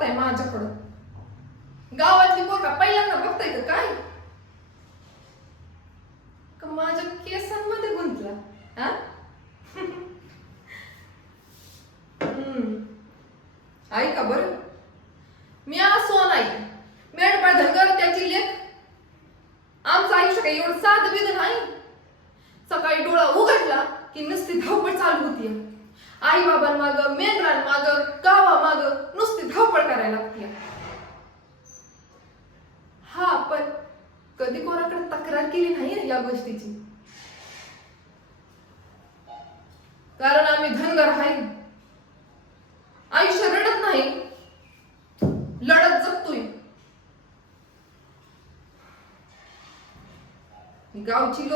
बघताय माझ्याकडं? गावातली पोरका पहिल्यांदा बघताय का काय? का माझ्या केसांमध्ये गुंतला? हा? ऐका बरं, मी असो नाही मेंढपाळ धनगर त्याची लेख. आमचं आयुष्य काही एवढं साधं बिधं नाही. सकाळी डोळा उघडला की नुसती धावपळ चालू होती. आई बाबांमाग, मेंढरांमाग, गावामाग नुसती धावपळ करायला लागते. हा, पण कधी कोणाकडे तक्रार केली नाही या गोष्टीची. कारण आम्ही धनगर आहे. आयुष्य रडत नाही, लढत जगतोय. गावची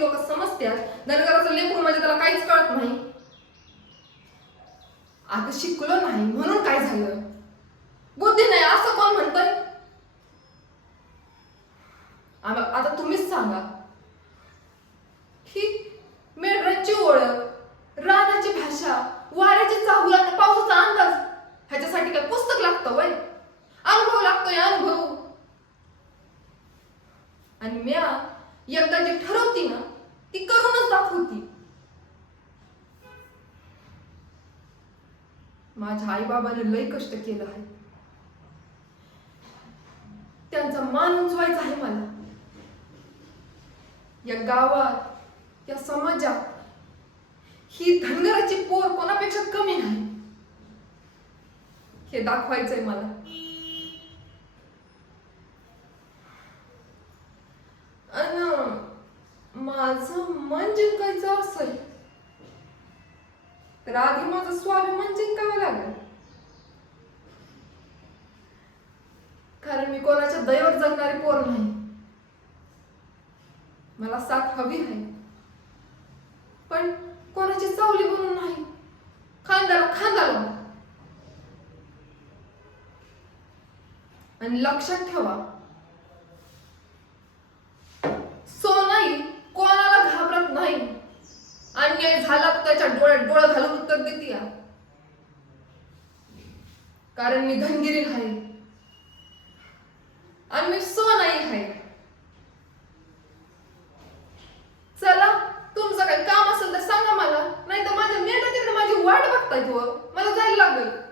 लोक समजतात धनगराचं लेकरू म्हणजे त्याला काहीच कळत नाही. आता शिकलो नाही म्हणून काय झालं? बुद्धी नाही असं कोण म्हणतंय? आता तुम्हीच सांगा. ही मेंढरांची ओळख, रानाची भाषा, वाऱ्याची चाहूल आणि पावसाचा अंदाज ह्याच्यासाठी काय पुस्तक लागतं वय? अनुभव लागतोय, अनुभव. आणि म्या एकदा जी ठरवती ना ती करूनच दाखवती. माझ्या आई बाबाने लय कष्ट केलं आहे. त्यांचा मान उंचवायचा आहे मला. या गावात, या समाजात ही धनगराची पोर कोणापेक्षा कमी नाही हे दाखवायचंय मला. माझं मन जिंकायचं असेल तर आधी माझं स्वाभिमान जिंकावं लागेल. कारण मी कोणाच्या दयेवर जगणारी पोर नाही. मला साथ हवी आहे, पण कोणाची सावली बनून नाही. खांद्याला खांदा लावून. आणि लक्षात ठेवा, सोनाई कोणाला घाबरत नाही. अन्याय झाला तर त्याच्या डोळ्यात डोळं घालून उत्तर देते. कारण मी धनगिरी आहे.